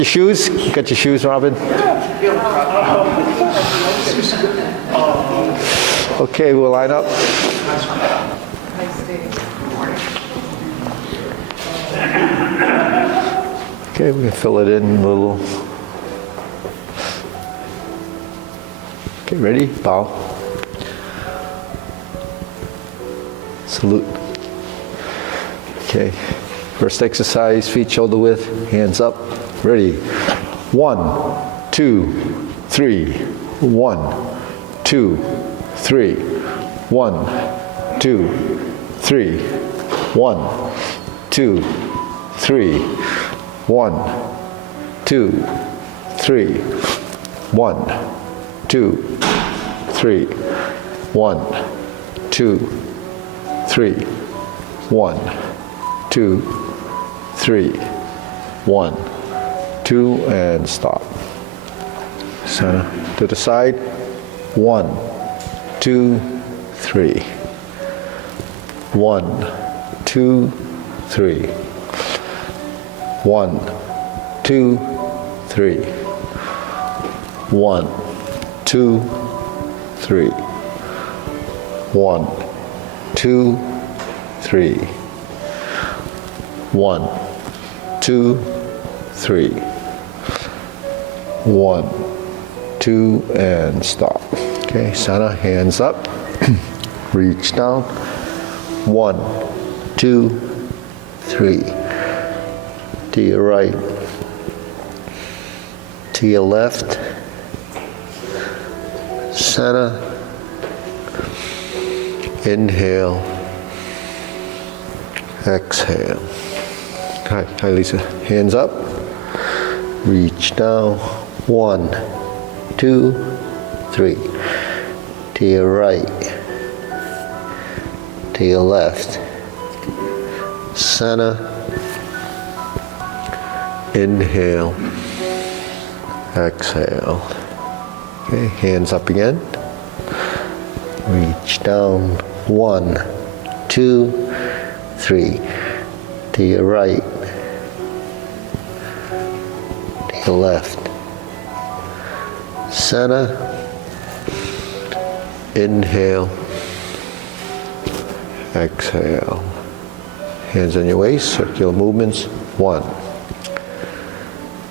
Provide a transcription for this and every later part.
Your shoes? You got your shoes, Robin? Okay, we'll line up. Okay, we can fill it in a little. Okay, ready? Bow. Salute. Okay, first exercise, feet shoulder width, hands up. Ready? 1, 2, 3. 1, 2, 3. 1, 2, 3. 1, 2, 3. 1, 2, 3. 1, 2, 3. 1, 2, 3. 1, 2, 3. 1, 2, and stop. Center to the side. 1, 2, 3. 1, 2, 3. 1, 2, 3. 1, 2, 3. 1, 2, 3. 1, 2, 3. 1, 2, and stop. Okay, center, hands up. Reach down. 1, 2, 3. To your right. To your left. Center. Inhale. Exhale. Hi Lisa. Hands up. Reach down. 1, 2, 3. To your right. To your left. Center. Inhale. Exhale. Okay, hands up again. Reach down. 1, 2, 3. To your right. To your left. Center. Inhale. Exhale. Hands on your waist, circular movements. 1,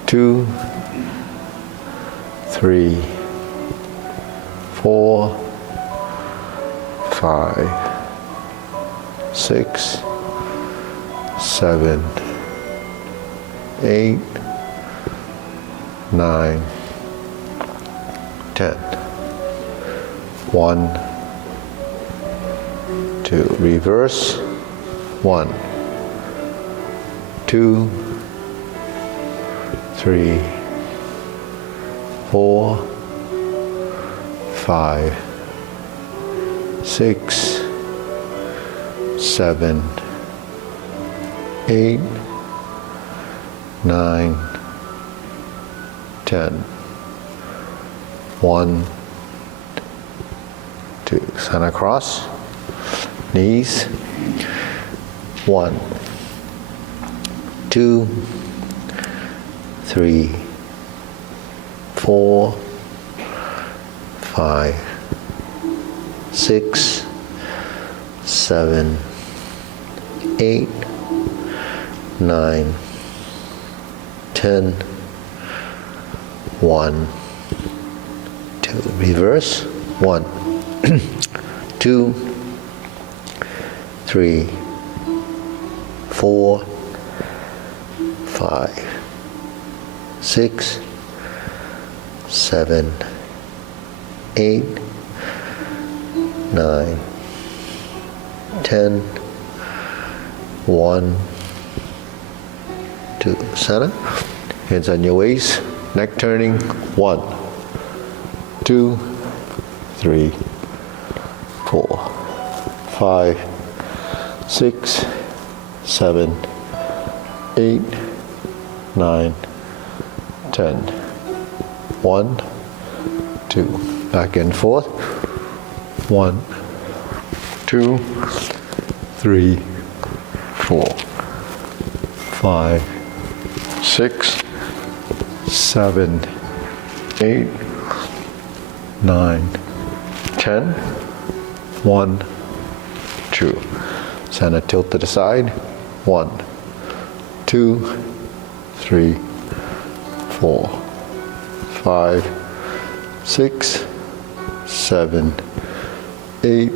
2, 3, 4, 5, 6, 7, 8, 9, 10. 1, 2. Reverse. 1, 2, 3, 4, 5, 6, 7, 8, 9, 10. 1, 2. Center cross. Knees. 1, 2, 3, 4, 5, 6, 7, 8, 9, 10. 1, 2. Reverse. 1, 2, 3, 4, 5, 6, 7, 8, 9, 10. 1, 2. Center. Hands on your waist. Neck turning. 1, 2, 3, 4, 5, 6, 7, 8, 9, 10. 1, 2. Back and forth. 1, 2, 3, 4, 5, 6, 7, 8, 9, 10. 1, 2. Center tilt to the side. 1, 2, 3, 4, 5, 6, 7, 8,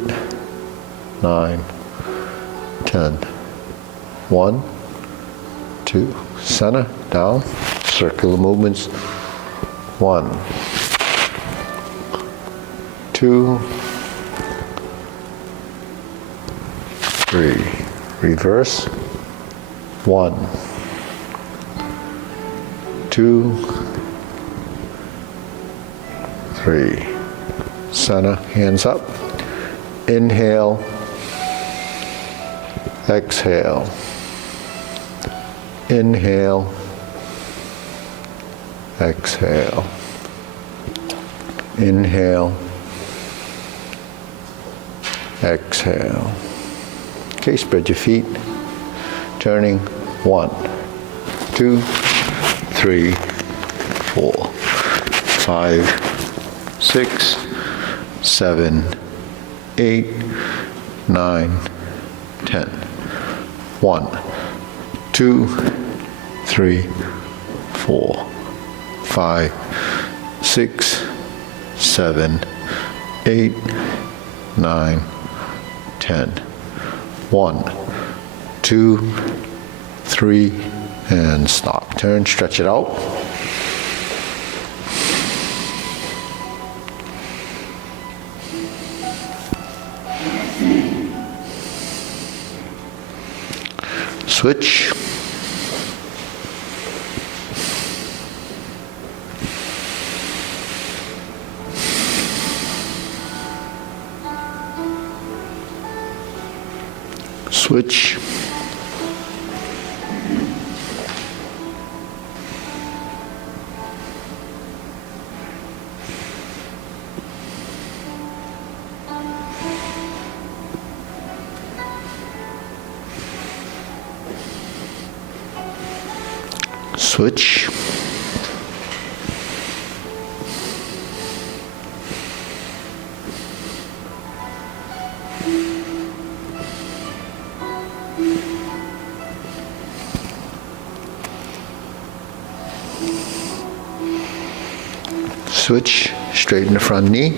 9, 10. 1, 2. Center, down, circular movements. 1, 2, 3. Reverse. 1, 2, 3. Center, hands up. Inhale. Exhale. Inhale. Exhale. Inhale. Exhale. Okay, spread your feet. Turning. 1, 2, 3, 4, 5, 6, 7, 8, 9, 10. 1, 2, 3, 4, 5, 6, 7, 8, 9, 10. 1, 2, 3, and stop. Turn, stretch it out. Switch. Switch. Switch. Switch, straighten the front knee.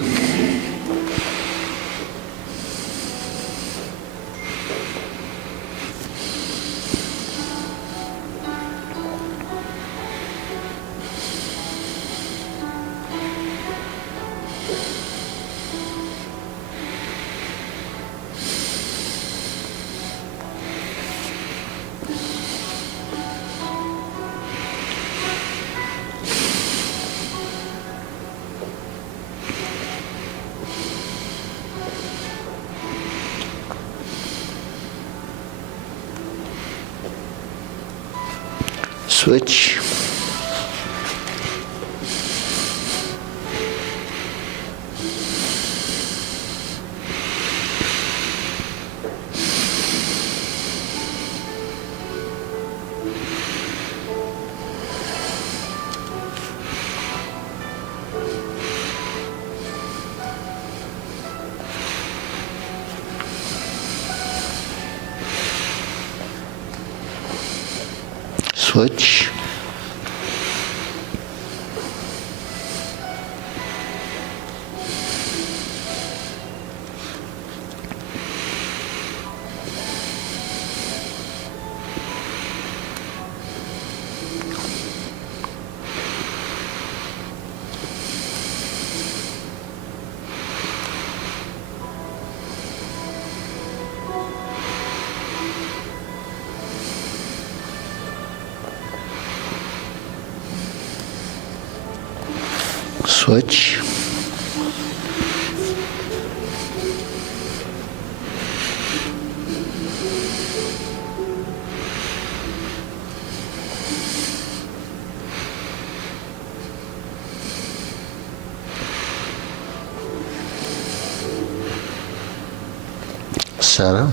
Switch. Switch. Switch. Center.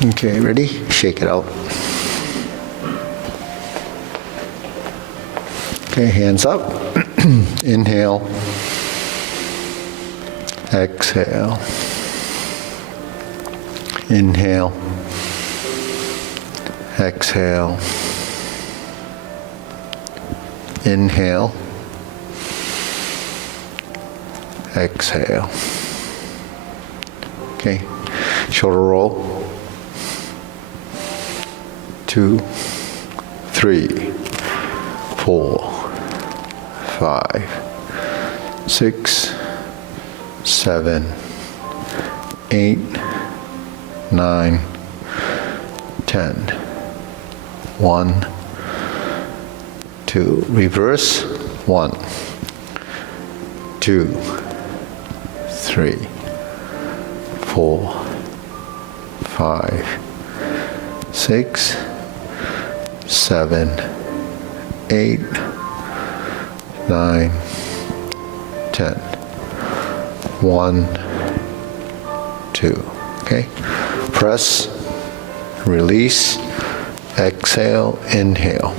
Okay, ready? Shake it out. Okay, hands up. Inhale. Exhale. Inhale. Exhale. Inhale. Exhale. Okay, shoulder roll. 2, 3, 4, 5, 6, 7, 8, 9, 10. 1, 2. Reverse. 1, 2, 3, 4, 5, 6, 7, 8, 9, 10. 1, 2. Okay? Press, release, exhale, inhale.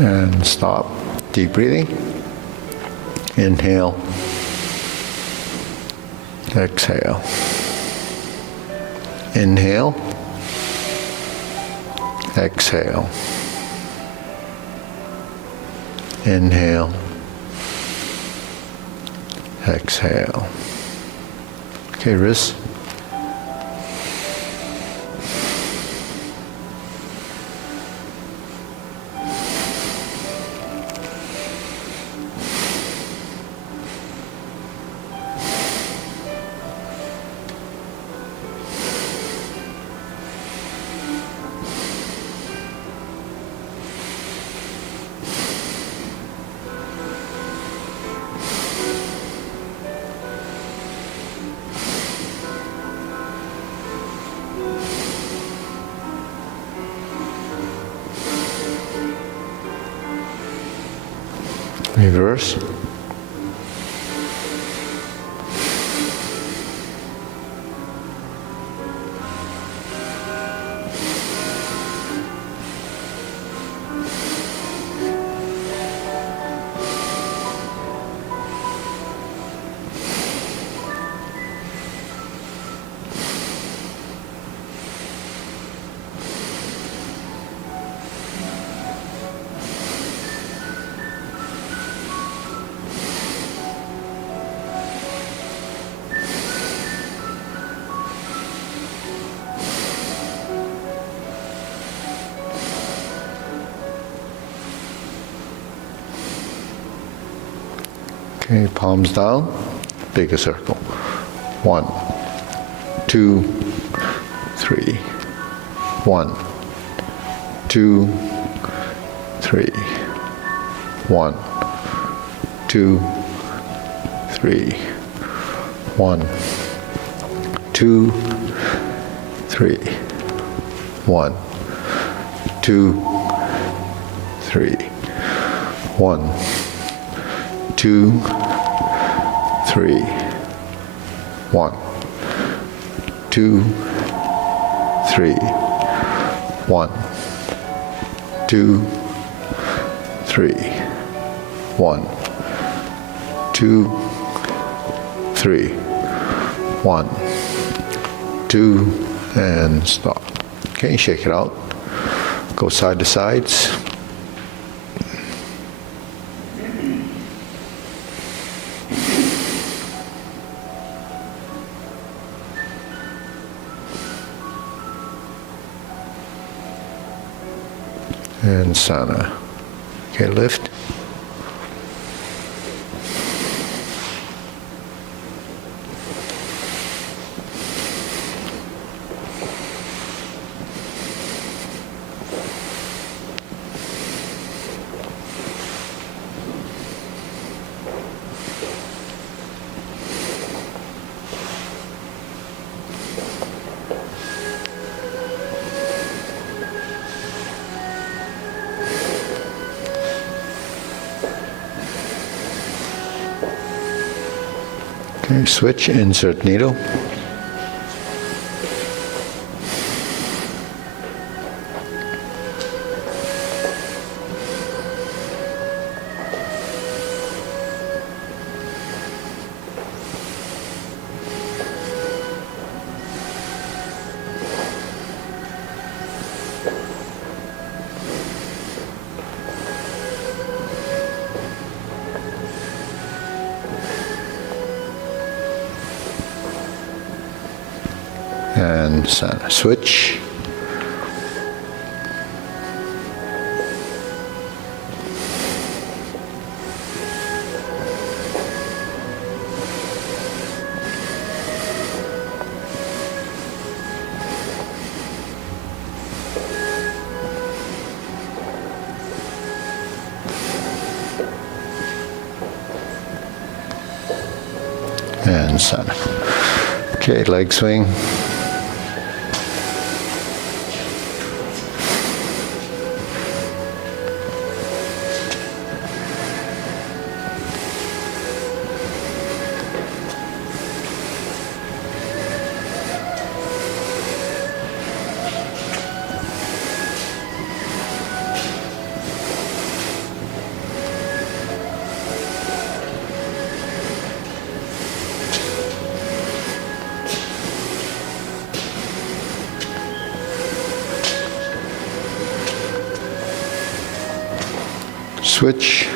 And stop. Deep breathing. Inhale. Exhale. Inhale. Exhale. Inhale. Exhale. Okay, wrists. Reverse. Okay, palms down, bigger circle. 1, 2, 3. 1, 2, 3. 1, 2, 3. 1, 2, 3. 1, 2, 3. 1, 2, 3. 1, 2, 3. 1, 2, 3. 1, 2, 3. 1, 2, and stop. Okay, shake it out. Go side to sides. And Sana. Okay, lift. Okay, switch, insert needle. And switch. And center. Okay, leg swing. Switch.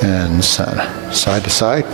And side to side.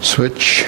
Switch.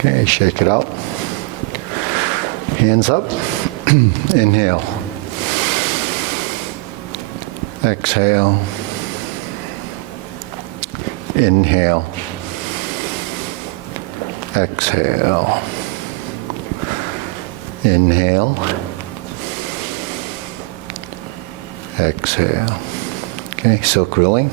Okay, shake it out. Hands up. Inhale. Exhale. Inhale. Exhale. Inhale. Exhale. Okay, silk rilling.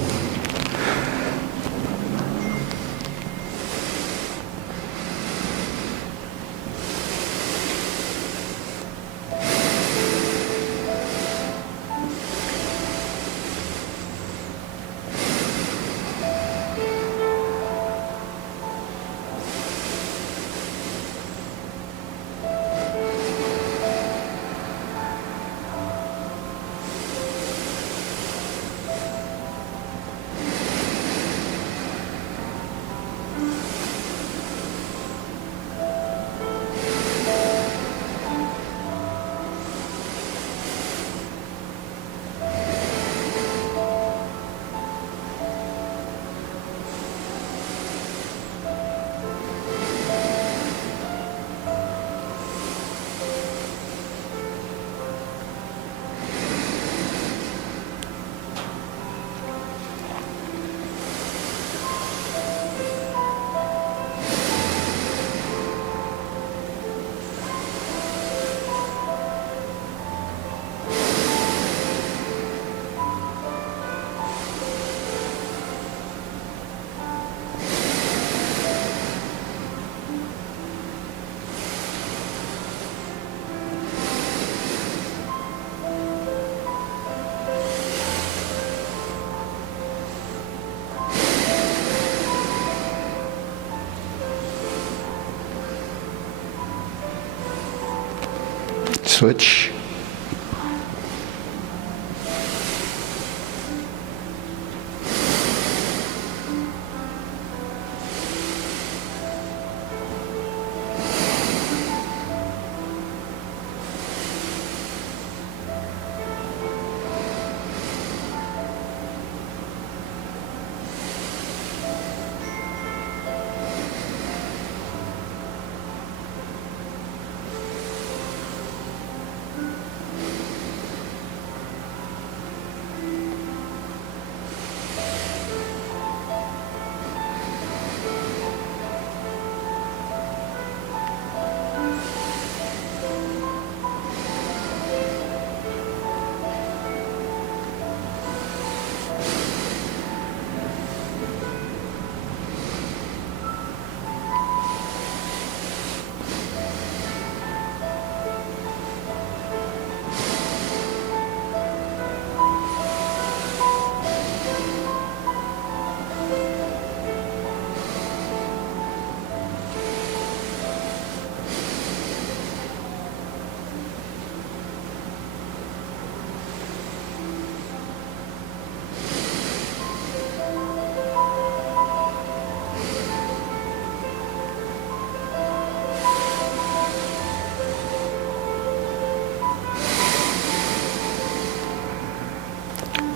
Switch.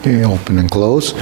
Okay, open and close.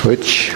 Switch.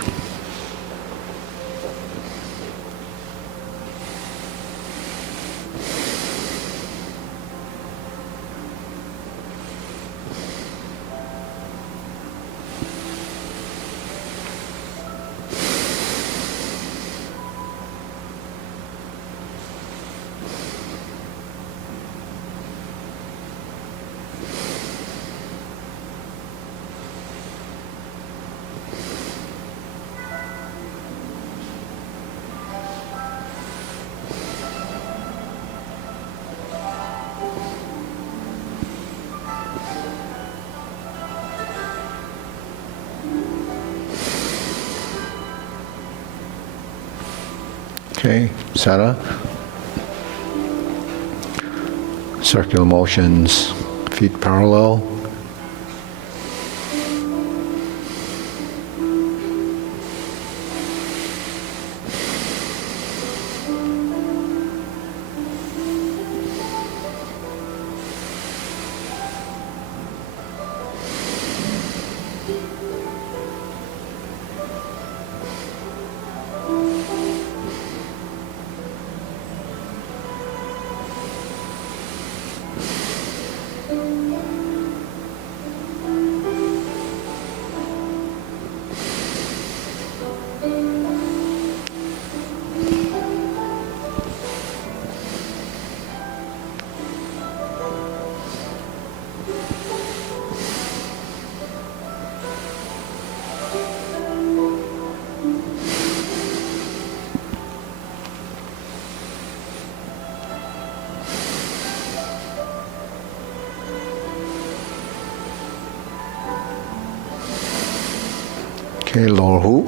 Okay, center. Circular motions, feet parallel. Okay, lower hoop.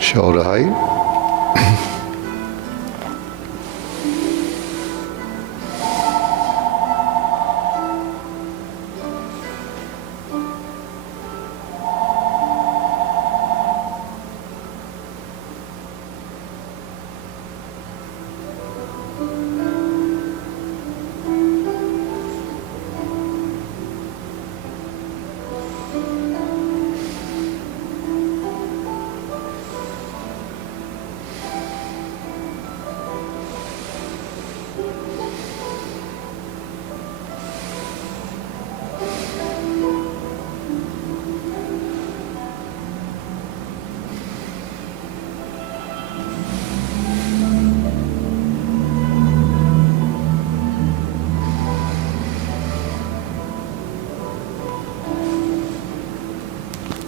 Shoulder height.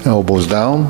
Elbows down.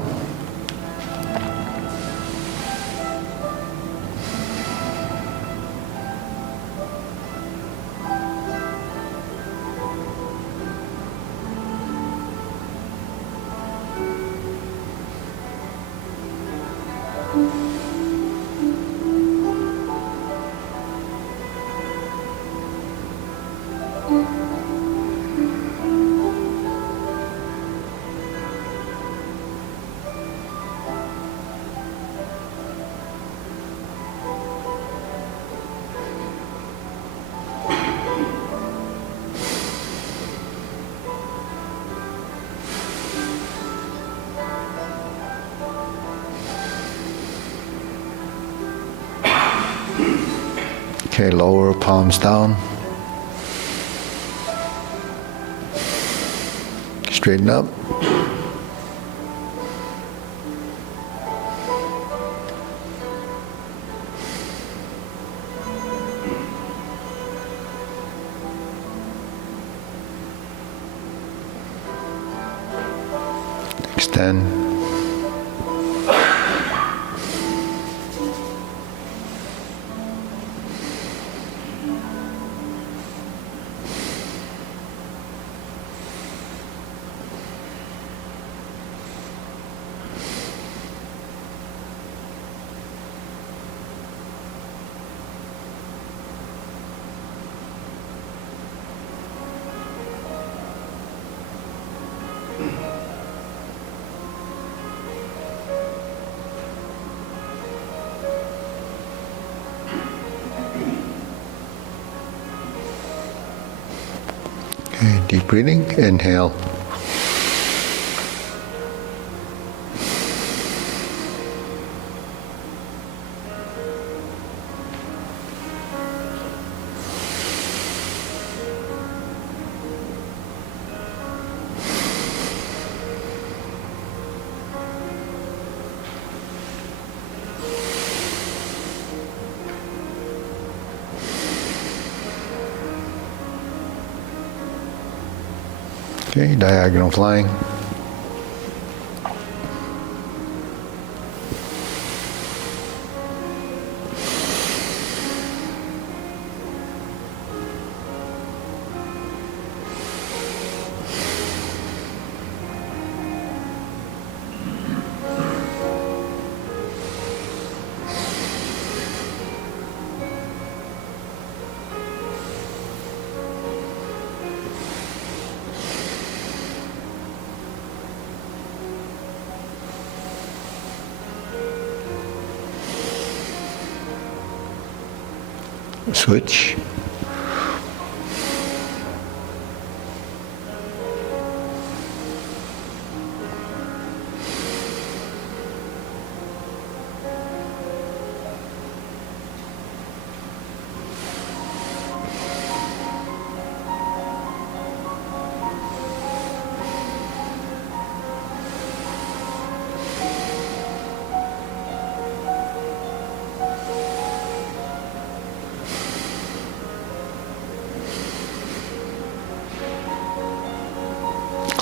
Okay, lower palms down. Straighten up. Extend. Okay, deep breathing. Inhale. Okay, diagonal flying. Switch.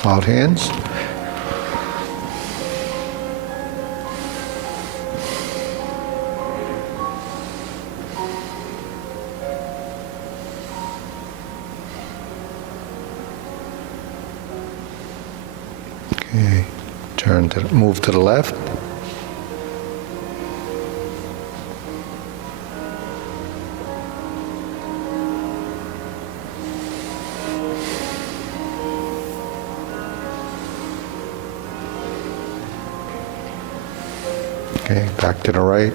Cloud hands. Okay, move to the left. Okay, back to the right.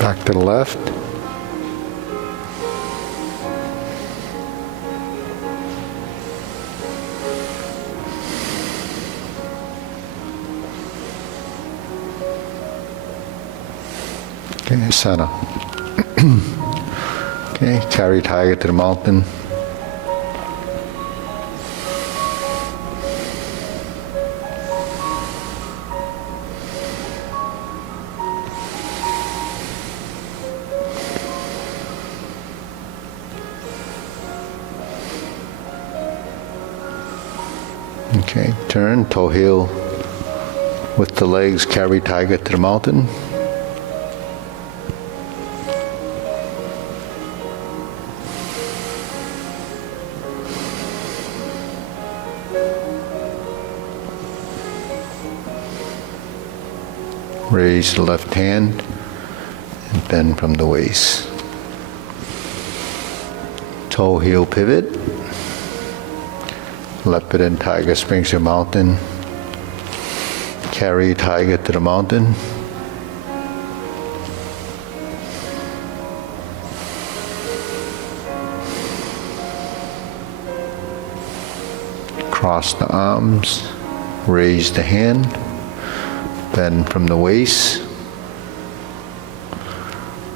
Back to the left. Okay, center. Okay, carry tiger to the mountain. Okay, turn, toe heel with the legs, carry tiger to the mountain. Raise the left hand and bend from the waist. Toe heel pivot. Leopard and tiger springs to mountain. Carry tiger to the mountain. Cross the arms, raise the hand, bend from the waist.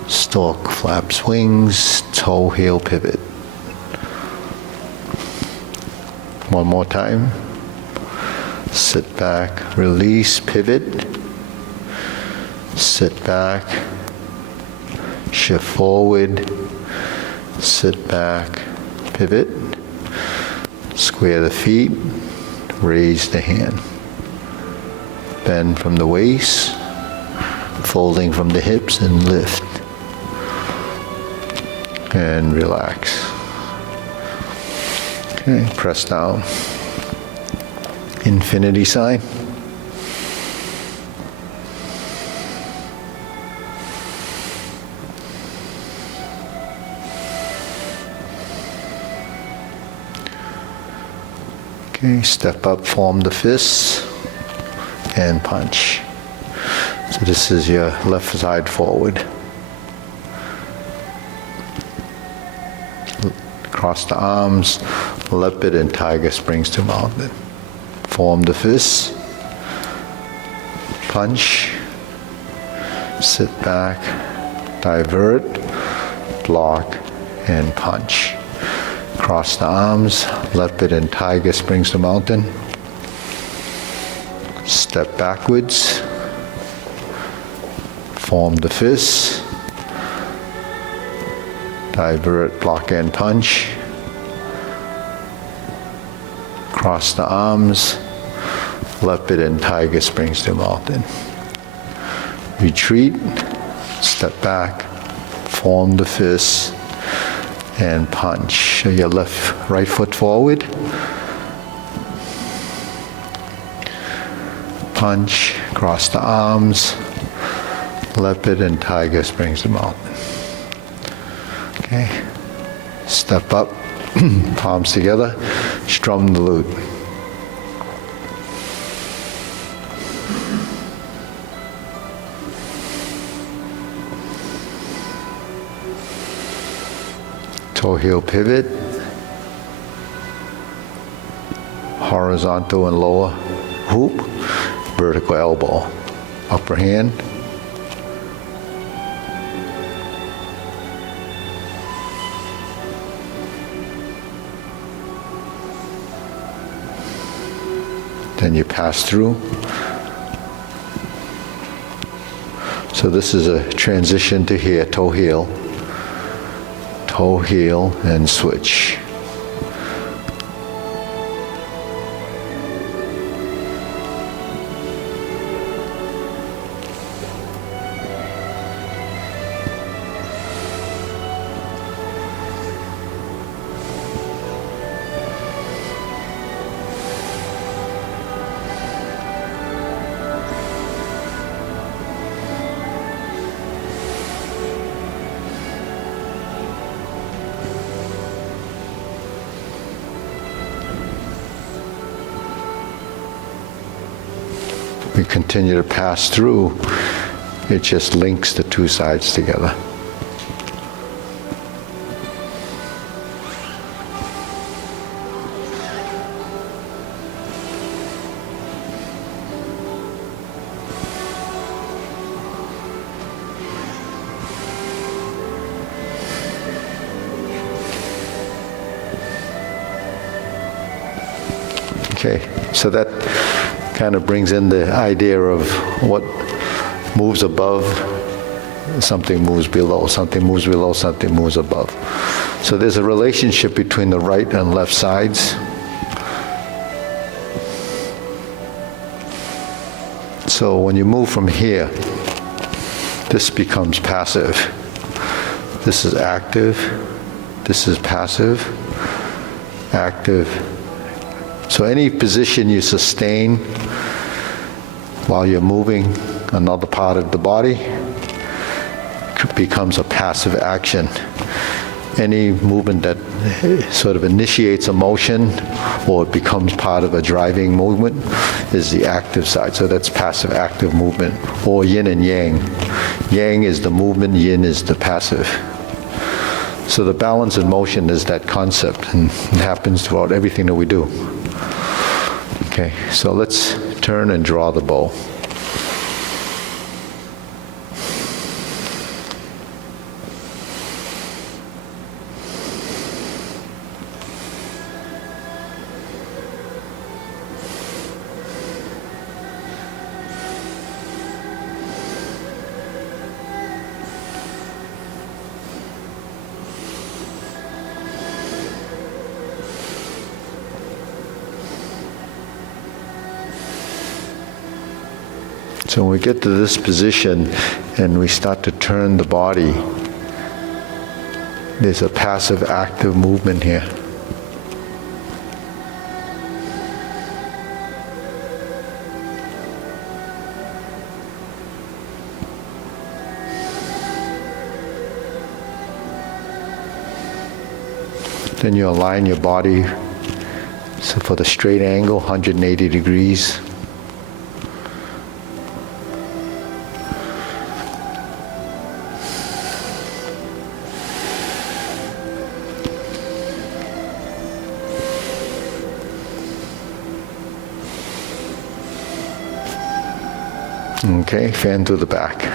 Stork flaps wings, toe heel pivot. One more time. Sit back, release, pivot. Sit back, shift forward, sit back, pivot. Square the feet, raise the hand. Bend from the waist, folding from the hips and lift. And relax. Okay, press down. Infinity sign. Okay, step up, form the fists, and punch. So this is your left side forward. Cross the arms, leopard and tiger springs to mountain. Form the fists, punch, sit back, divert, block, and punch. Cross the arms, leopard and tiger springs to mountain. Step backwards, form the fists, divert, block, and punch. Cross the arms, leopard and tiger springs to mountain. Retreat, step back, form the fists, and punch. Your right foot forward. Punch, cross the arms, leopard and tiger springs to mountain. Okay, step up, palms together, strum the lute. Toe heel pivot, horizontal and lower hoop, vertical elbow, upper hand. Then you pass through. So this is a transition to here, toe heel, and switch. We continue to pass through, it just links the two sides together. Okay, so that kind of brings in the idea of what moves above, something moves below, something moves below, something moves above. So there's a relationship between the right and left sides. So when you move from here, this becomes passive. This is active. This is passive, active. So any position you sustain while you're moving another part of the body becomes a passive action. Any movement that sort of initiates a motion or it becomes part of a driving movement is the active side. So that's passive active movement, or yin and yang. Yang is the movement, yin is the passive. So the balance in motion is that concept, and it happens throughout everything that we do. Okay, so let's turn and draw the bow. So when we get to this position and we start to turn the body, there's a passive active movement here. Then you align your body so for the straight angle, 180 degrees. Okay, fan to the back.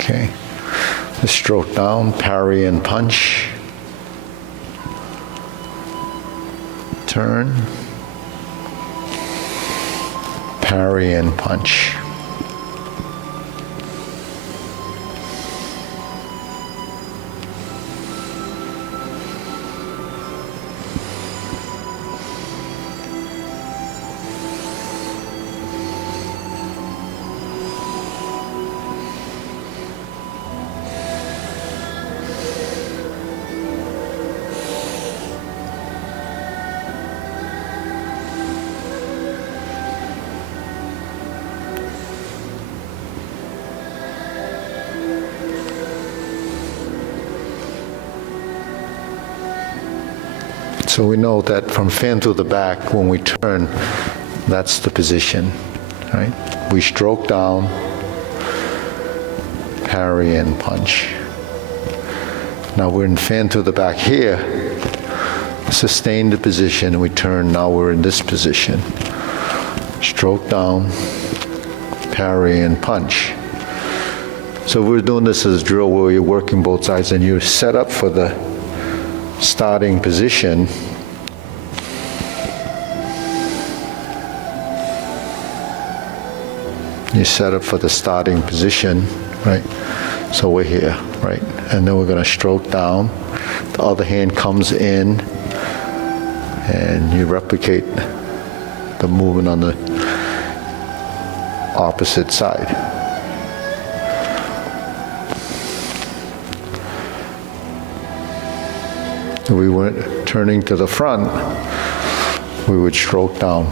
Okay, the stroke down, parry and punch. Turn, parry and punch. So we know that from fan to the back, when we turn, that's the position, right? We stroke down, parry and punch. Now we're in fan to the back here, sustain the position, and we turn, now we're in this position. Stroke down, parry and punch. So we're doing this as a drill where you're working both sides and you're set up for the starting position. You set up for the starting position, right? So we're here, right? And then we're going to stroke down. The other hand comes in, and you replicate the movement on the opposite side. If we were turning to the front, we would stroke down.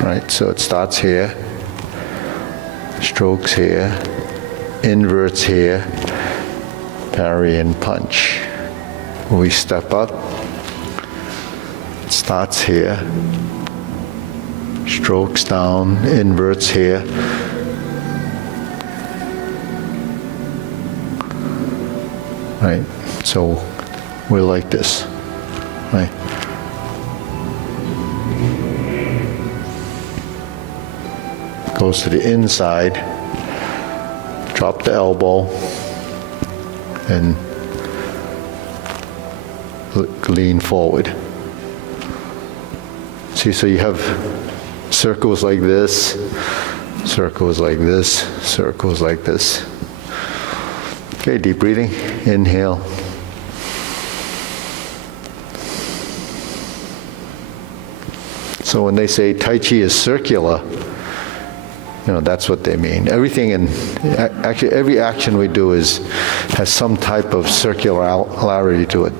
Right, so it starts here, strokes here, inverts here, parry and punch. When we step up, it starts here, strokes down, inverts here, right? So we're like this, right? Goes to the inside, drop the elbow, and lean forward. See, so you have circles like this, circles like this, circles like this. Okay, deep breathing. Inhale. So when they say Tai Chi is circular, that's what they mean. Actually every action we do has some type of circularity to it,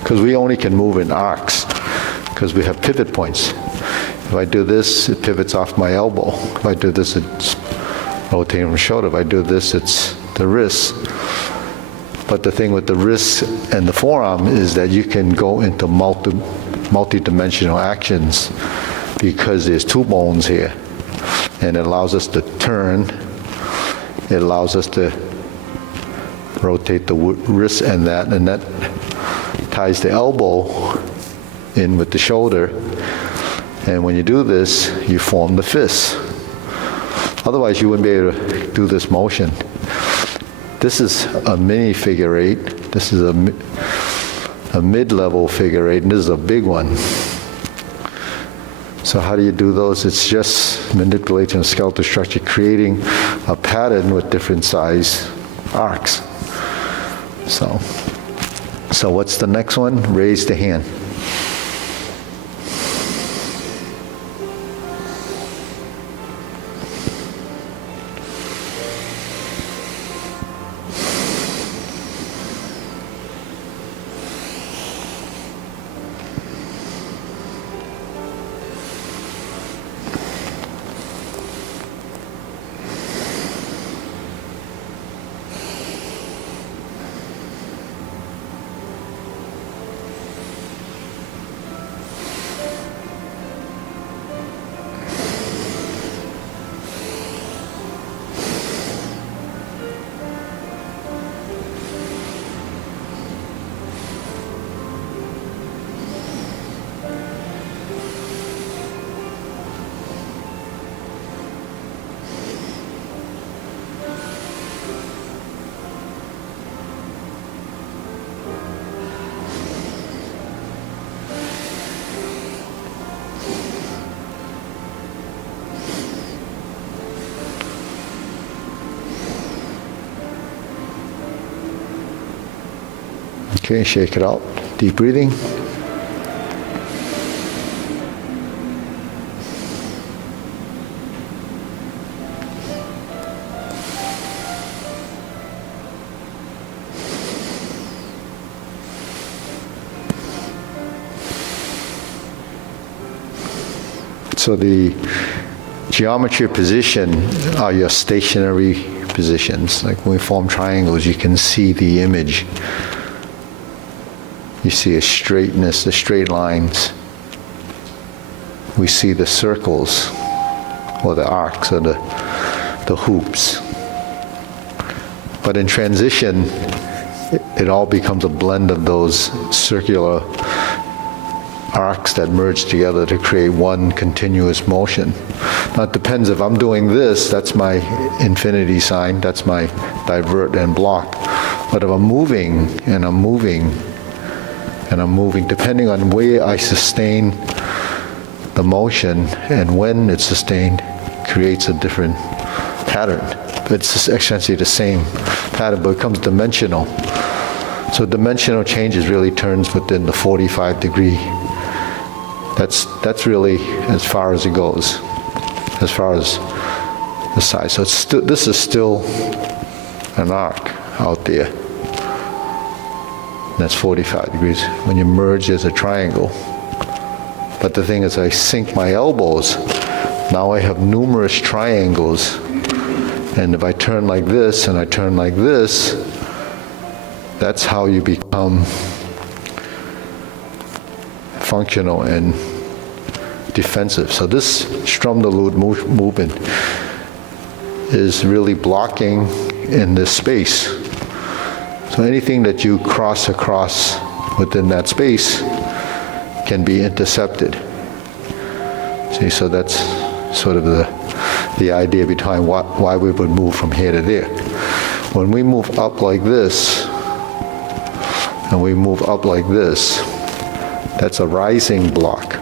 because we only can move in arcs, because we have pivot points. If I do this, it pivots off my elbow. If I do this, it's rotating from the shoulder. If I do this, it's the wrist. But the thing with the wrist and the forearm is that you can go into multi-dimensional actions, because there's two bones here. And it allows us to turn. It allows us to rotate the wrist and that ties the elbow in with the shoulder. And when you do this, you form the fist. Otherwise, you wouldn't be able to do this motion. This is a mini figure eight. This is a mid-level figure eight, and this is a big one. So how do you do those? It's just manipulating the skeletal structure, creating a pattern with different size arcs. So what's the next one? Raise the hand. Okay, shake it out. Deep breathing. So the geometry of position are your stationary positions. Like when we form triangles, you can see the image. You see a straightness, the straight lines. We see the circles, or the arcs, or the hoops. But in transition, it all becomes a blend of those circular arcs that merge together to create one continuous motion. Now it depends. If I'm doing this, that's my infinity sign, that's my divert and block. But if I'm moving, and I'm moving, and I'm moving, depending on where I sustain the motion and when it's sustained, creates a different pattern. It's essentially the same pattern, but it becomes dimensional. So dimensional changes really turns within the 45-degree. That's really as far as it goes, as far as the size. So this is still an arc out there. That's 45 degrees. When you merge, there's a triangle. But the thing is, I sink my elbows. Now I have numerous triangles. And if I turn like this and I turn like this, that's how you become functional and defensive. So this Strumdelut movement is really blocking in this space. So anything that you cross across within that space can be intercepted. See, so that's sort of the idea behind why we would move from here to there. When we move up like this, and we move up like this, that's a rising block.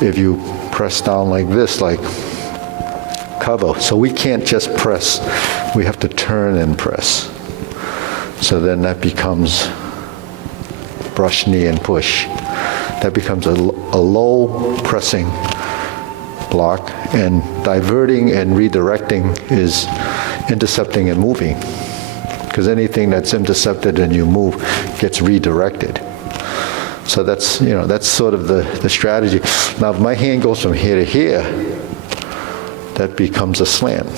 If you press down like this, like cover, so we can't just press, we have to turn and press. So then that becomes brush, knee, and push. That becomes a low pressing block, and diverting and redirecting is intercepting and moving. Because anything that's intercepted and you move gets redirected. So that's, that's sort of the strategy. Now, if my hand goes from here to here, that becomes a slant.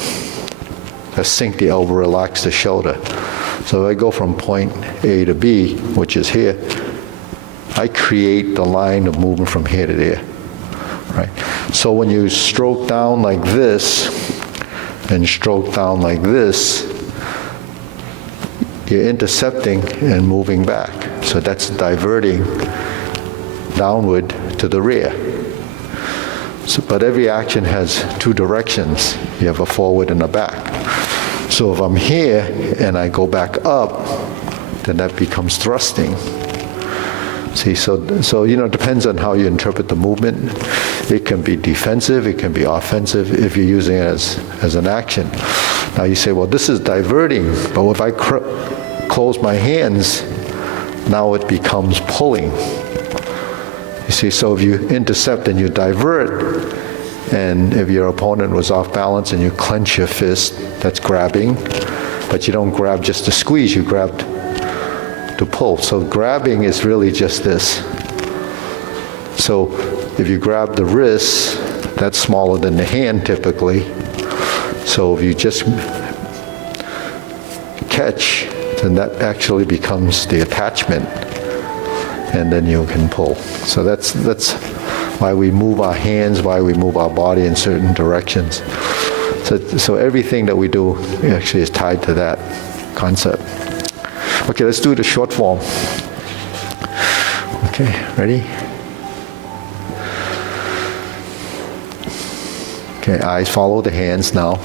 I sink the elbow, relax the shoulder. So if I go from point A to B, which is here, I create the line of movement from here to there, right? So when you stroke down like this and stroke down like this, you're intercepting and moving back. So that's diverting downward to the rear. So, but every action has two directions. You have a forward and a back. So if I'm here and I go back up, then that becomes thrusting. See, so it depends on how you interpret the movement. It can be defensive, it can be offensive if you're using it as an action. Now you say, well, this is diverting, but if I close my hands, now it becomes pulling. You see, so if you intercept and you divert, and if your opponent was off balance and you clench your fist, that's grabbing, but you don't grab just to squeeze, you grab to pull. So grabbing is really just this. So if you grab the wrist, that's smaller than the hand typically. So if you just catch, then that actually becomes the attachment, and then you can pull. So that's why we move our hands, why we move our body in certain directions. So everything that we do actually is tied to that concept. Okay, let's do the short form. Okay, ready? Okay, eyes follow the hands now.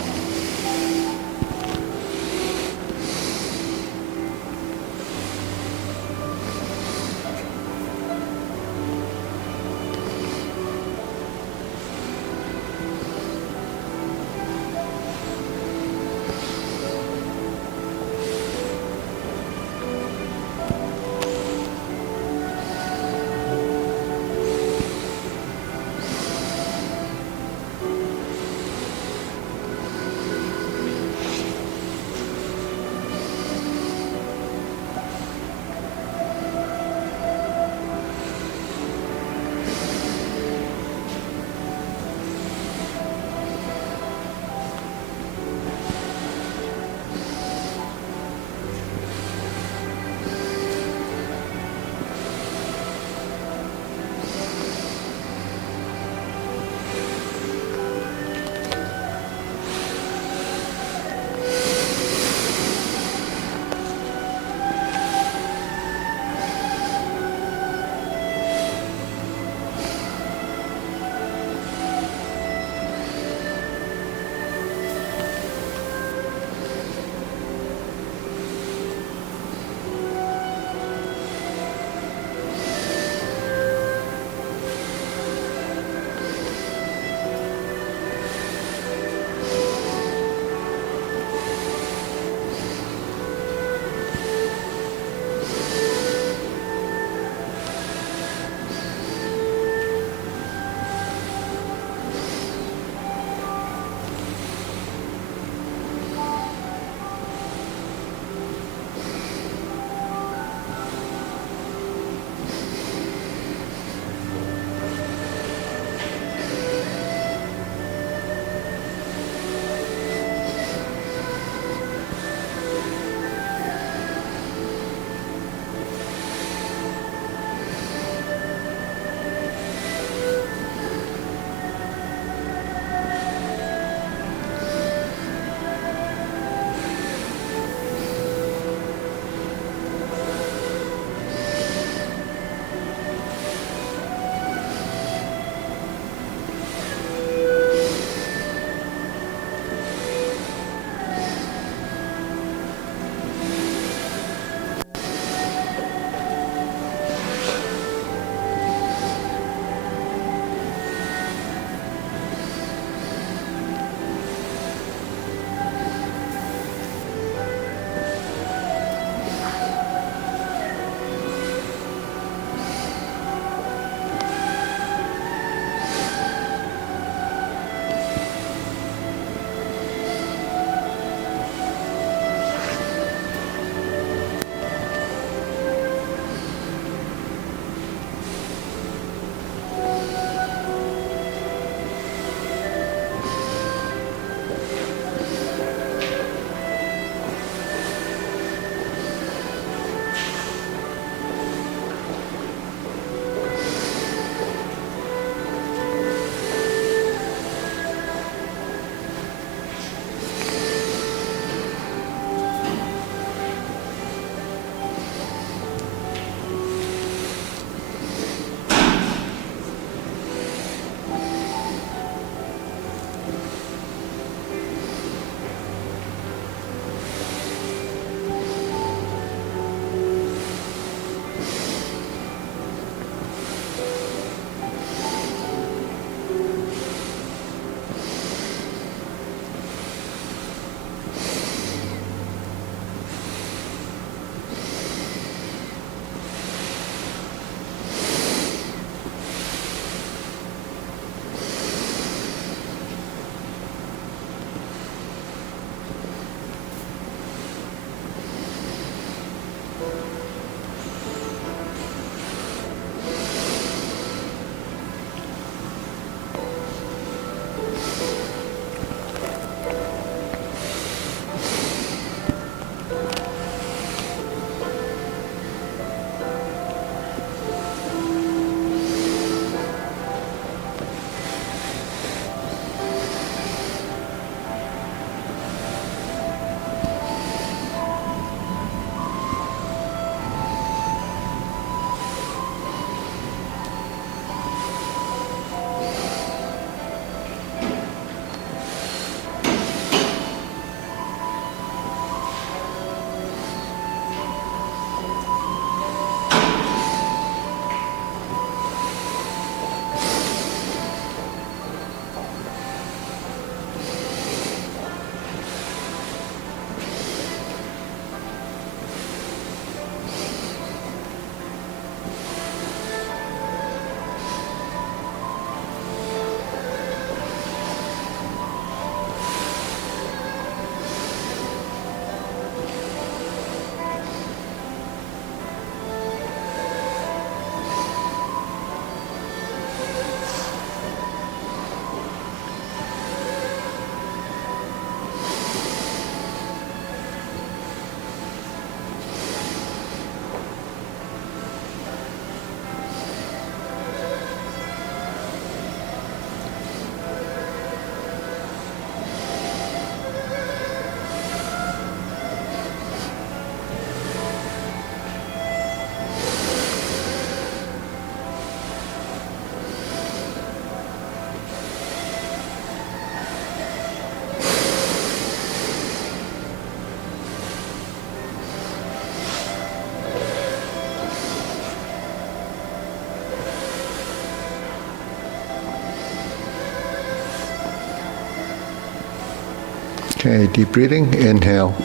Okay, deep breathing, inhale.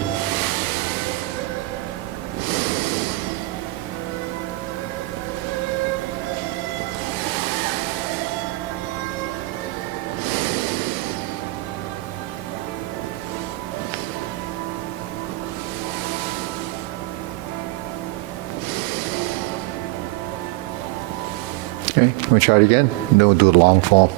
Okay, we'll try it again. Then we'll do a long form.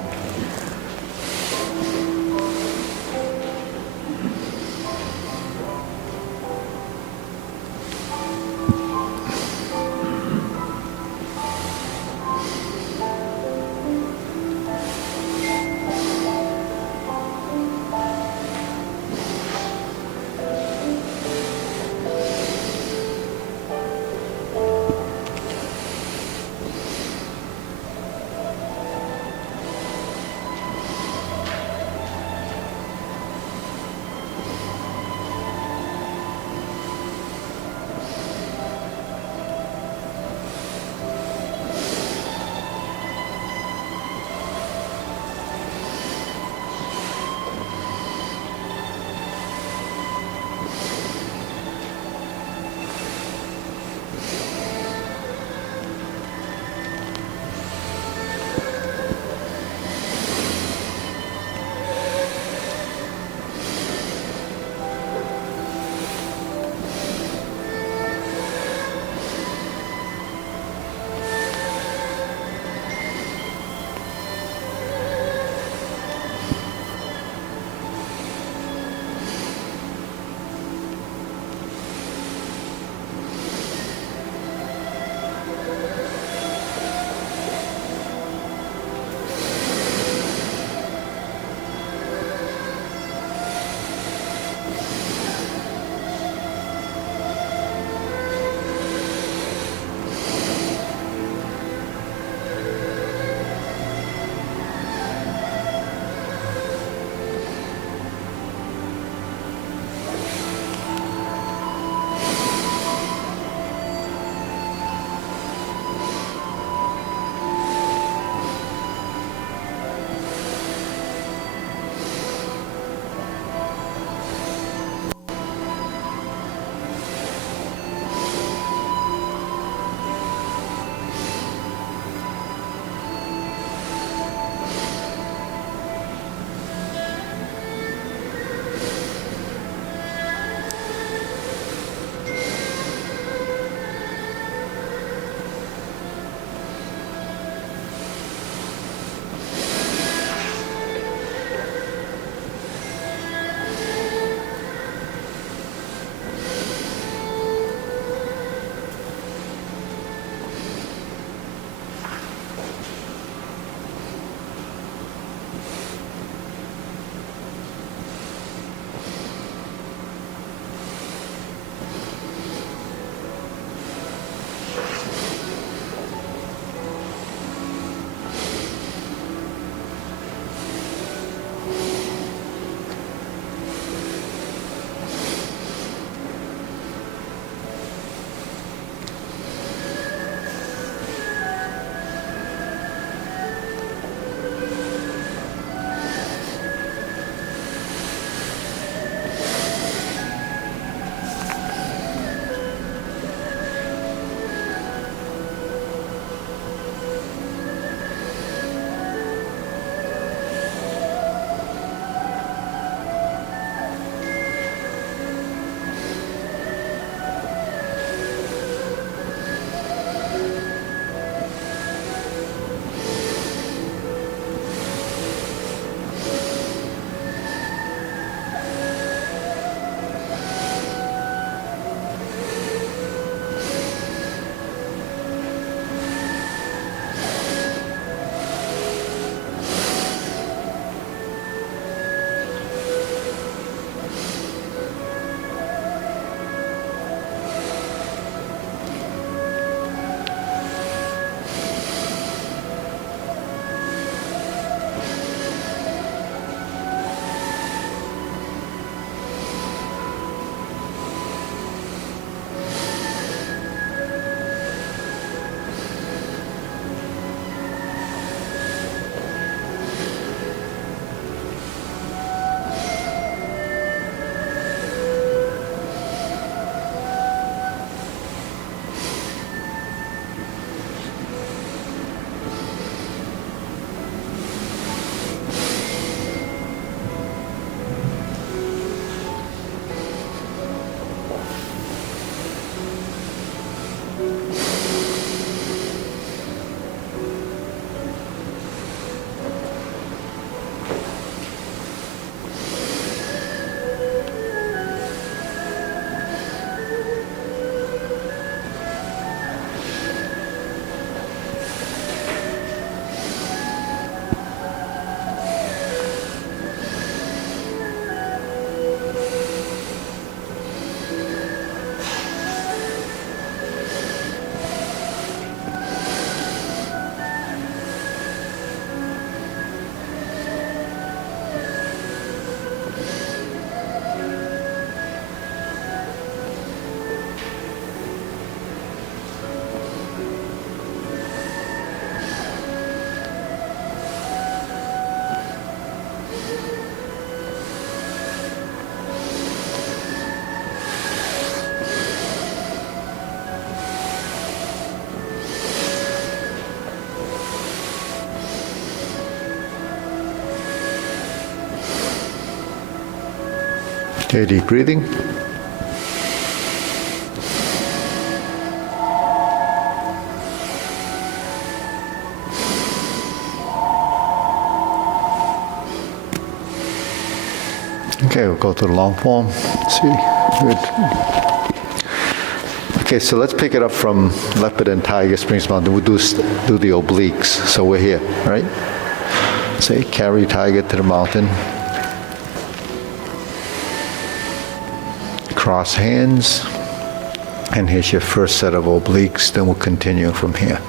Okay, deep breathing. Okay, we'll go to the long form. Let's see. Good. Okay, so let's pick it up from leopard and tiger, springs mountain. We'll do the obliques. So we're here, right? Say, carry tiger to the mountain. Cross hands. And here's your first set of obliques. Then we'll continue from here.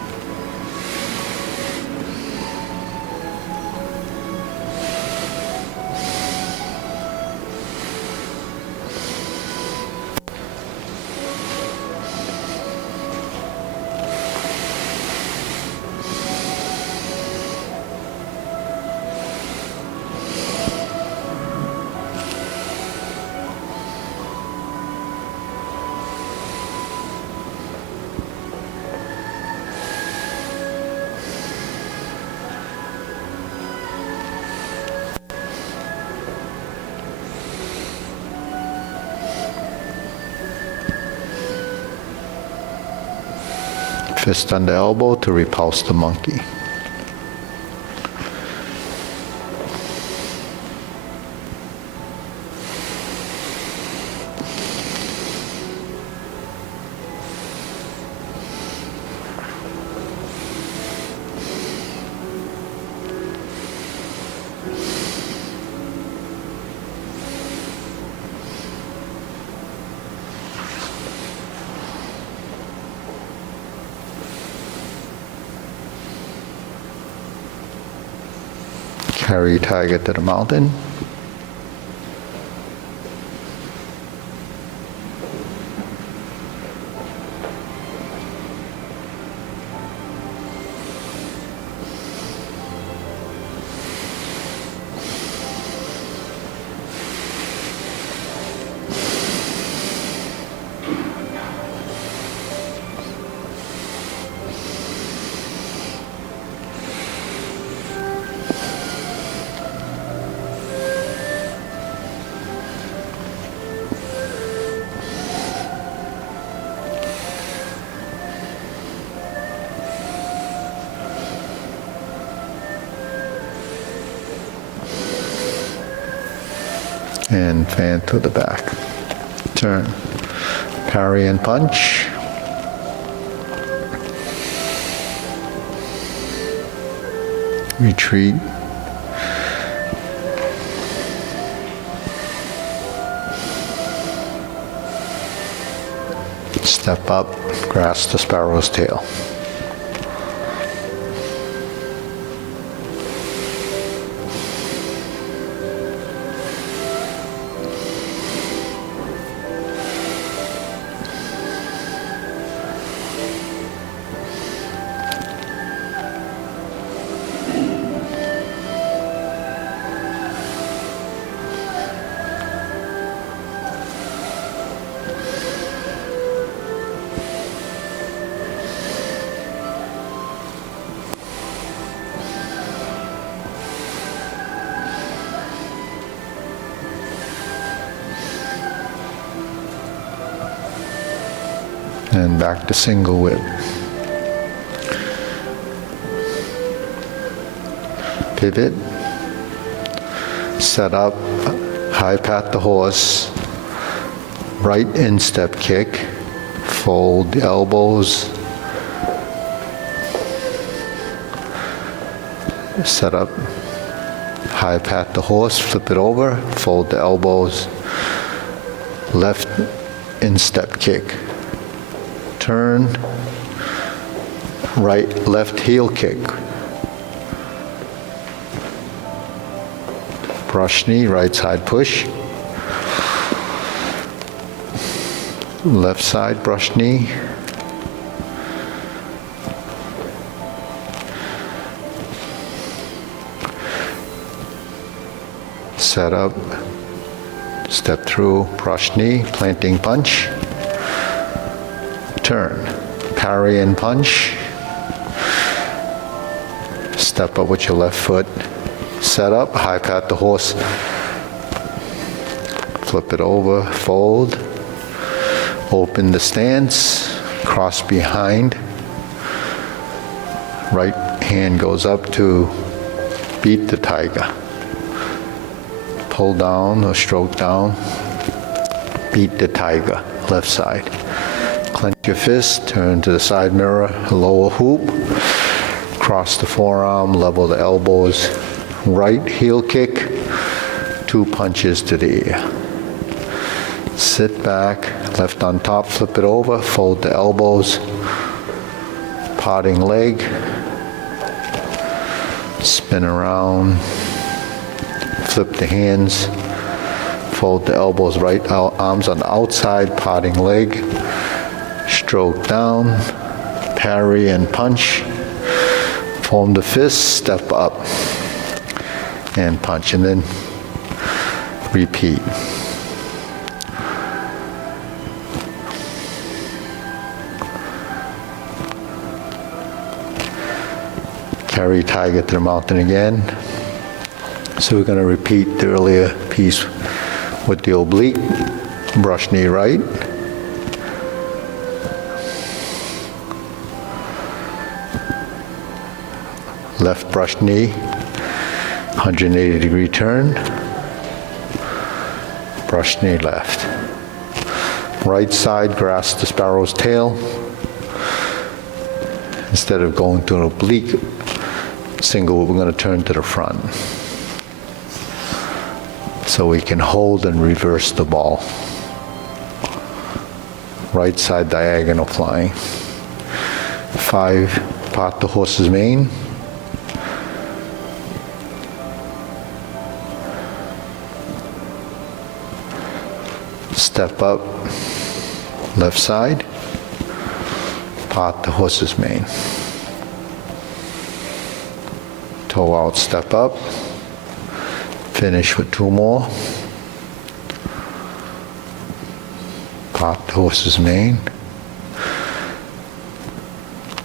Fist under elbow to repulse the monkey. Carry tiger to the mountain. And fan to the back. Turn. Parry and punch. Retreat. Step up, grasp the sparrow's tail. And back to single whip. Pivot. Set up, high pat the horse. Right instep kick. Fold the elbows. Set up, high pat the horse, flip it over, fold the elbows. Left instep kick. Turn, right, left heel kick. Brush knee, right side push. Left side brush knee. Set up, step through, brush knee, planting punch. Turn, parry and punch. Step up with your left foot. Set up, high pat the horse. flip it over, fold, open the stance, cross behind, right hand goes up to beat the tiger, pull down or stroke down, beat the tiger, left side. Clench your fist, turn to the side mirror, lower hoop, cross the forearm, level the elbows, right heel kick, 2 punches to the ear. Sit back, left on top, flip it over, fold the elbows, parting leg, spin around, flip the hands, fold the elbows, right arms on the outside, parting leg, stroke down, parry and punch, form the fist, step up and punch, and then repeat. Carry tiger to the mountain again. So we're going to repeat the earlier piece with the oblique. Brush knee right. Left brush knee, 180-degree turn. Brush knee left. Right side, grasp the sparrow's tail. Instead of going to an oblique single, we're going to turn to the front. So we can hold and reverse the ball. Right side diagonal flying. 5, part the horse's mane. Step up, left side, part the horse's mane. Toe out, step up, finish with 2 more. Part the horse's mane.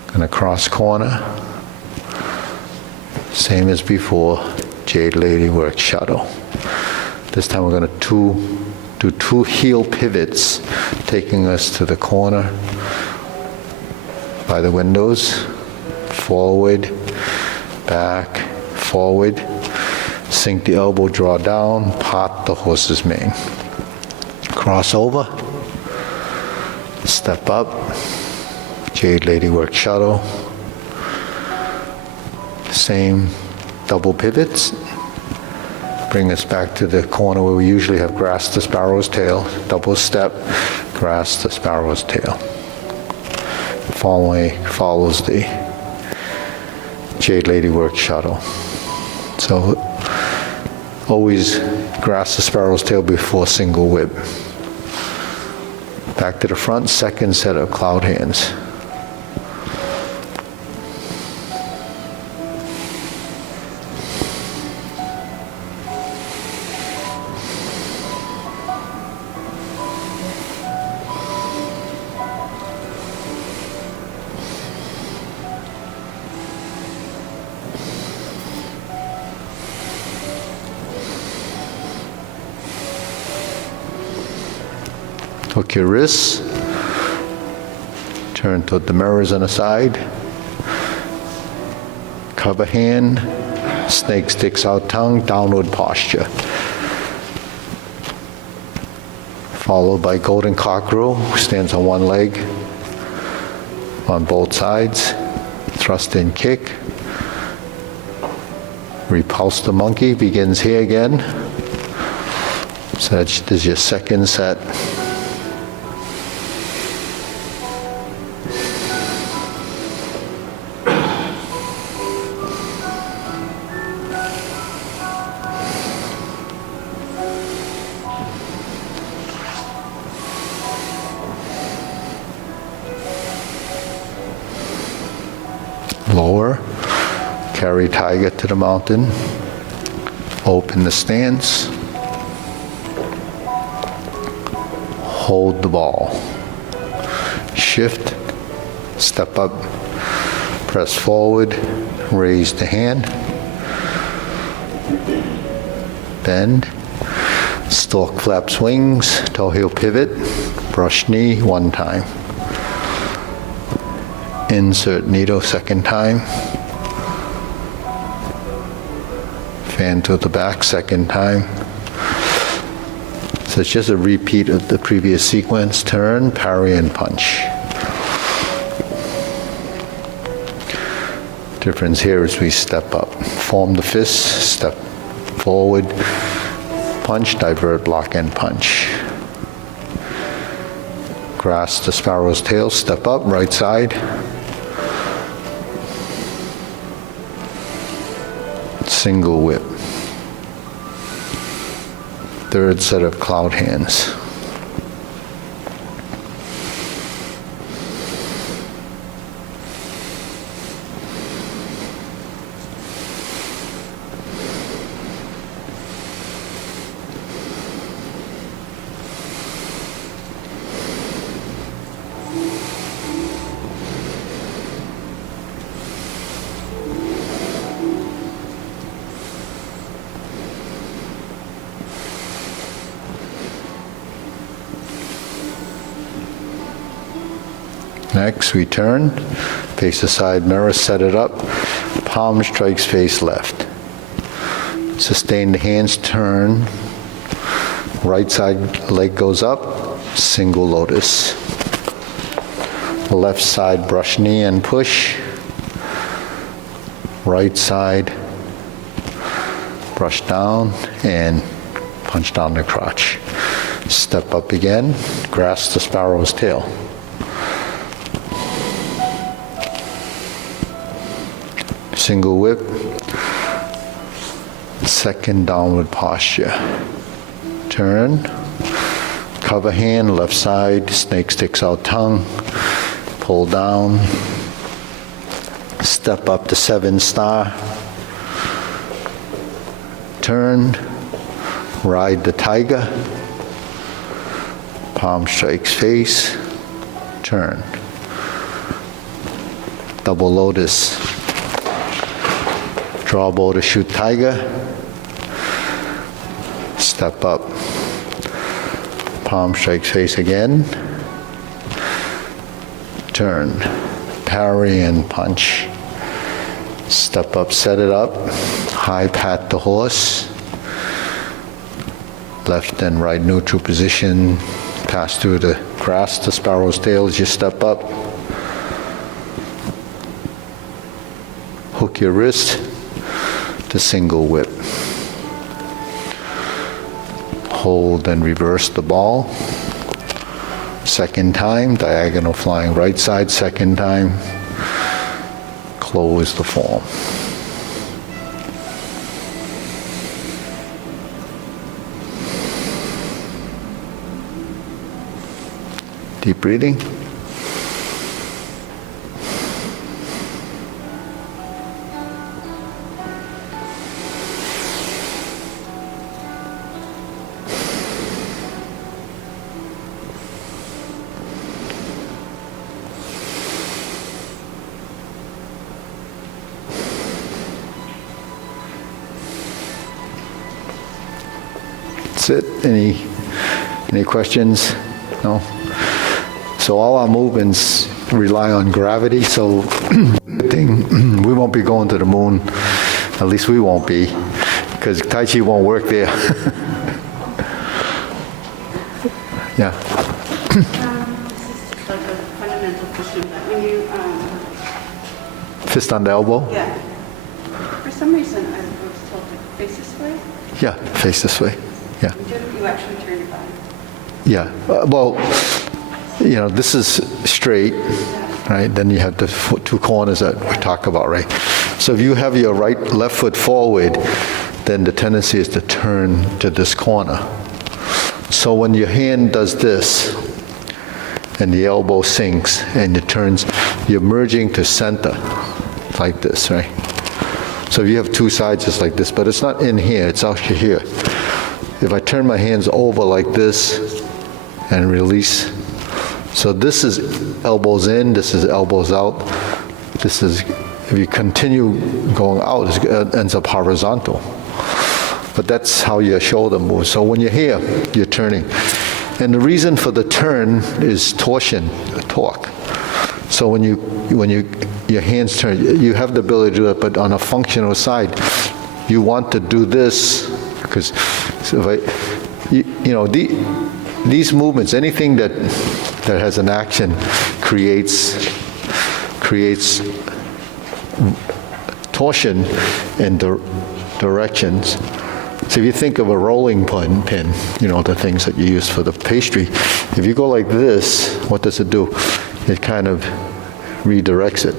Gonna cross corner. Same as before, Jade Lady work shuttle. This time we're gonna do 2 heel pivots, taking us to the corner by the windows, forward, back, forward, sink the elbow, draw down, part the horse's mane. Cross over, step up, Jade Lady work shuttle, same double pivots. Bring us back to the corner where we usually have grasp the sparrow's tail, double step, grasp the sparrow's tail. Follows the Jade Lady work shuttle. So always grasp the sparrow's tail before single whip. Back to the front, second set of cloud hands. Hook your wrists, turn toward the mirrors on the side, cover hand, snake sticks out tongue, downward posture. Followed by golden cockerel, stands on one leg, on both sides, thrust in kick. Repulse the monkey, begins here again. So this is your second set. Lower, carry tiger to the mountain, open the stance, hold the ball, shift, step up, press forward, raise the hand, bend, Stork flaps wings, toe heel pivot, brush knee 1 time. Insert needle 2nd time. Fan to the back 2nd time. So it's just a repeat of the previous sequence. Turn, parry, and punch. Difference here is we step up. Form the fist, step forward, punch, divert, block, and punch. Grasp the sparrow's tail, step up, right side. Single whip. 3rd set of cloud hands. Next, we turn, face the side mirror, set it up, palm strikes face left. Sustain the hands, turn, right side leg goes up, single lotus. Left side brush knee and push, right side brush down and punch down the crotch. Step up again, grasp the sparrow's tail. Single whip, 2nd downward posture. Turn, cover hand, left side, snake sticks out tongue, pull down, step up to 7 star, turn, ride the tiger, palm strikes face, turn. Double lotus. Draw bow to shoot tiger. Step up. Palm strikes face again. Turn. Parry and punch. Step up, set it up. High pat the horse. Left and right neutral position. Pass through the grass, the sparrow's tail as you step up. Hook your wrist. To single whip. Hold and reverse the ball. 2nd time, diagonal flying right side, 2nd time. Close the form. Deep breathing. That's it. Any questions? No? So all our movements rely on gravity, so we won't be going to the moon, at least we won't be, because Tai Chi won't work there. Yeah. This is like a fundamental question, but when you, Fist on the elbow? yeah, for some reason I was told to face this way. Yeah, face this way. Yeah. You actually turn your body. Yeah. Well, this is straight, right? Then you have the 2 corners that we talk about, right? So if you have your left foot forward, then the tendency is to turn to this corner. So when your hand does this, and the elbow sinks, and it turns, you're merging to center, like this, right? So if you have 2 sides, it's like this, but it's not in here, it's actually here. If I turn my hands over like this, and release, so this is elbows in, this is elbows out, this is, if you continue going out, it ends up horizontal. but that's how your shoulder moves. So when you're here, you're turning. And the reason for the turn is torsion, torque. So when your hands turn, you have the ability to do it, but on a functional side, you want to do this, because these movements, anything that has an action creates torsion in directions. So if you think of a rolling pin, the things that you use for the pastry, if you go like this, what does it do? It kind of redirects it.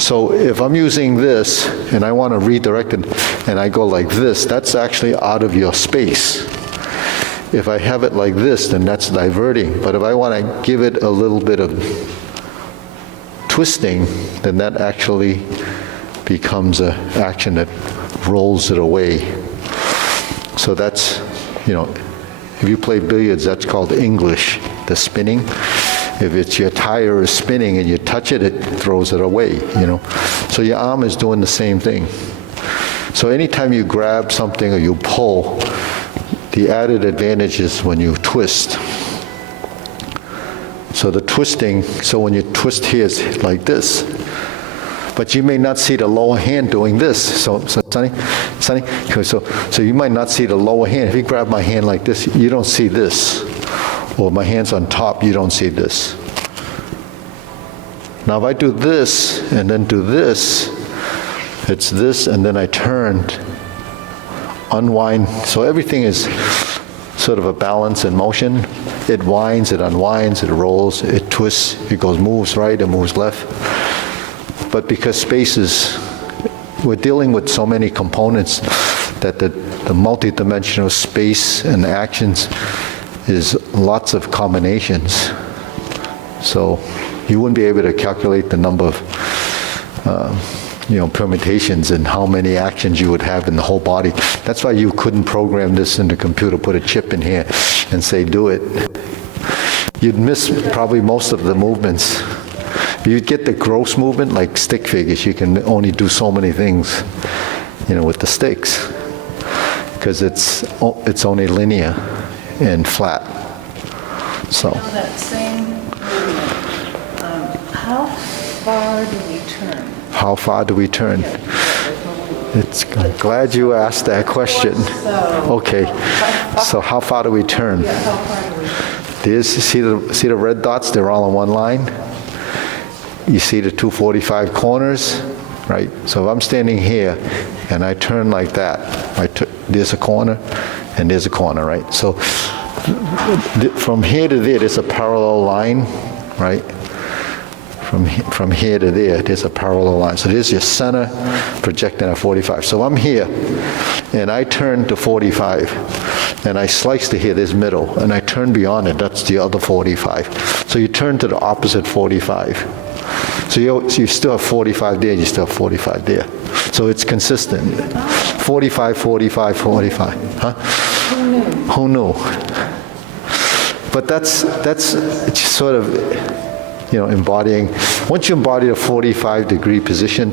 So if I'm using this and I want to redirect it and I go like this, that's actually out of your space. If I have it like this, then that's diverting. But if I want to give it a little bit of twisting, then that actually becomes an action that rolls it away. So that's, if you play billiards, that's called English, the spinning. If it's your tire is spinning and you touch it, it throws it away, So your arm is doing the same thing. So anytime you grab something or you pull, the added advantage is when you twist. So the twisting, so when you twist here, it's like this. But you may not see the lower hand doing this. So Sonny, so you might not see the lower hand. If you grab my hand like this, you don't see this. Or my hand's on top, you don't see this. Now if I do this and then do this, it's this and then I turn, unwind. So everything is sort of a balance in motion. It winds, it unwinds, it rolls, it twists, it moves right, it moves left. But because we're dealing with so many components that the multidimensional space and actions is lots of combinations. So you wouldn't be able to calculate the number of permutations and how many actions you would have in the whole body. That's why you couldn't program this in the computer, put a chip in here and say, do it. You'd miss probably most of the movements. You'd get the gross movement, like stick figures. You can only do so many things, with the sticks, because it's only linear and flat. So. That same movement, how far do we turn? How far do we turn? I'm glad you asked that question. Okay, so how far do we turn? How far do we turn? See the red dots? They're all on one line. You see the 245 corners, right? So if I'm standing here and I turn like that, there's a corner and there's a corner, right? So from here to there, there's a parallel line, right? From here to there, there's a parallel line. So there's your center projecting at 45. So I'm here, and I turn to 45, and I slice to here, there's middle, and I turn beyond it, that's the other 45. So you turn to the opposite 45. So you still have 45 there, you still have 45 there. So it's consistent. 45, 45, 45. Huh? Who knew? But that's sort of, embodying. Once you embody the 45-degree position,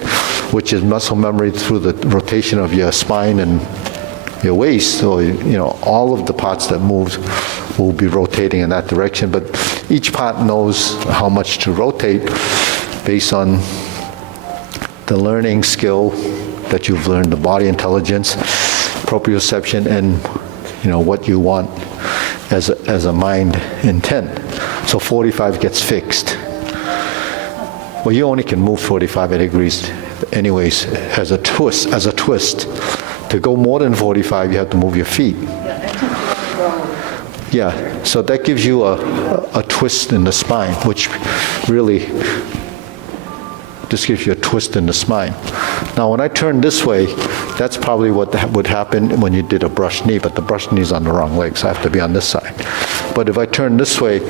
which is muscle memory through the rotation of your spine and your waist, so all of the parts that move will be rotating in that direction. But each part knows how much to rotate based on the learning skill that you've learned, the body intelligence, proprioception, and what you want as a mind intent. So 45 gets fixed. Well, you only can move 45 degrees anyways as a twist. To go more than 45, you have to move your feet. Yeah, so that gives you a twist in the spine, which really just gives you a twist in the spine. Now, when I turn this way, that's probably what would happen when you did a brush knee, but the brush knee is on the wrong leg, so I have to be on this side. But if I turn this way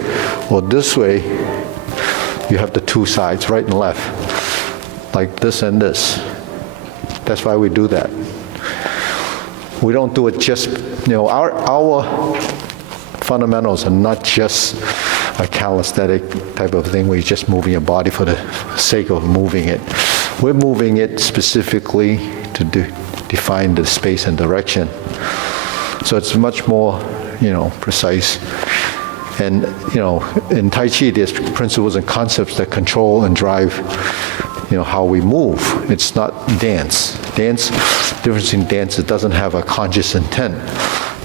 or this way, you have the two sides, right and left, like this and this. That's why we do that. We don't do it just, our fundamentals are not just a calisthenic type of thing where you're just moving your body for the sake of moving it. We're moving it specifically define the space and direction. So it's much more, precise. And, in Tai Chi, there's principles and concepts that control and drive, how we move. It's not dance. Difference in dance, it doesn't have a conscious intent.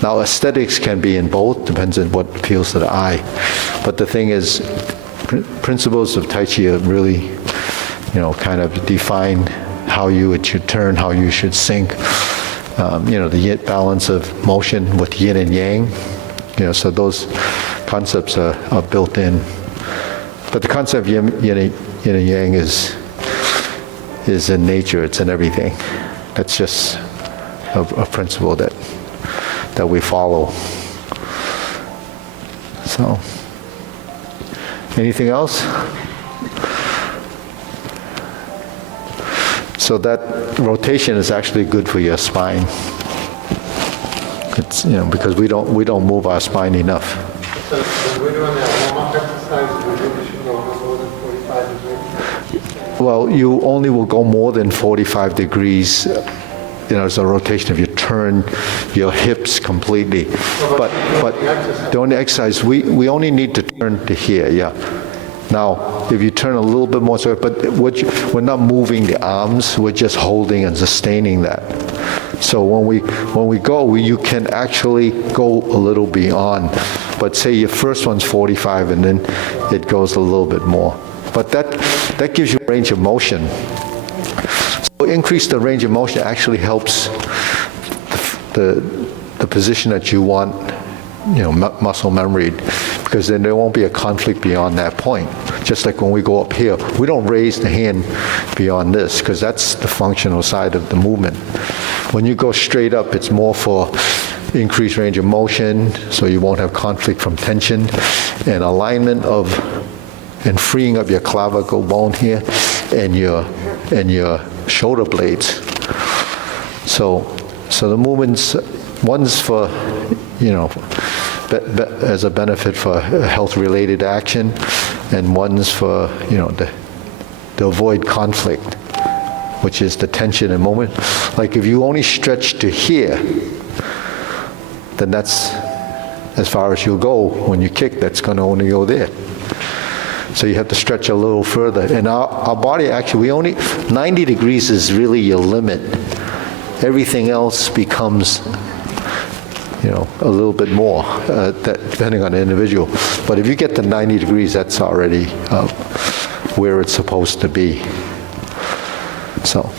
Now, aesthetics can be in both, depends on what appeals to the eye. But the thing is, principles of Tai Chi are really, kind of define how you should turn, how you should sink, the balance of motion with yin and yang. So those concepts are built in. But the concept of yin and yang is in nature, it's in everything. That's just a principle that we follow. So, anything else? So that rotation is actually good for your spine. It's, because we don't move our spine enough. So when we're doing that warm-up exercise, we really should go no more than 45 degrees? Well, you only will go more than 45 degrees, as a rotation if you turn your hips completely. But during the exercise, we only need to turn to here, yeah. Now, if you turn a little bit more, but we're not moving the arms, we're just holding and sustaining that. So when we go, you can actually go a little beyond. But say your first one's 45 and then it goes a little bit more. But that gives you range of motion. So increase the range of motion actually helps the position that you want, muscle memory, because then there won't be a conflict beyond that point. Just like when we go up here, we don't raise the hand beyond this, because that's the functional side of the movement. When you go straight up, it's more for increased range of motion, so you won't have conflict from tension, and alignment and freeing up your clavicle bone here and your shoulder blades. So the movements, one's for, as a benefit for health-related action, and one's for, to avoid conflict, which is the tension and moment. Like if you only stretch to here, then that's as far as you'll go. When you kick, that's going to only go there. So you have to stretch a little further. And our body, actually, 90 degrees is really your limit. Everything else becomes, a little bit more, depending on the individual. But if you get to 90 degrees, that's already where it's supposed to be. So,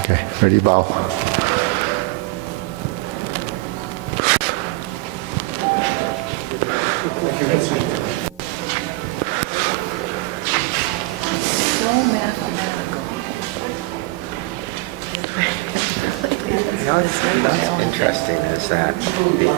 okay, ready, bow. So mathematical. What's interesting is that the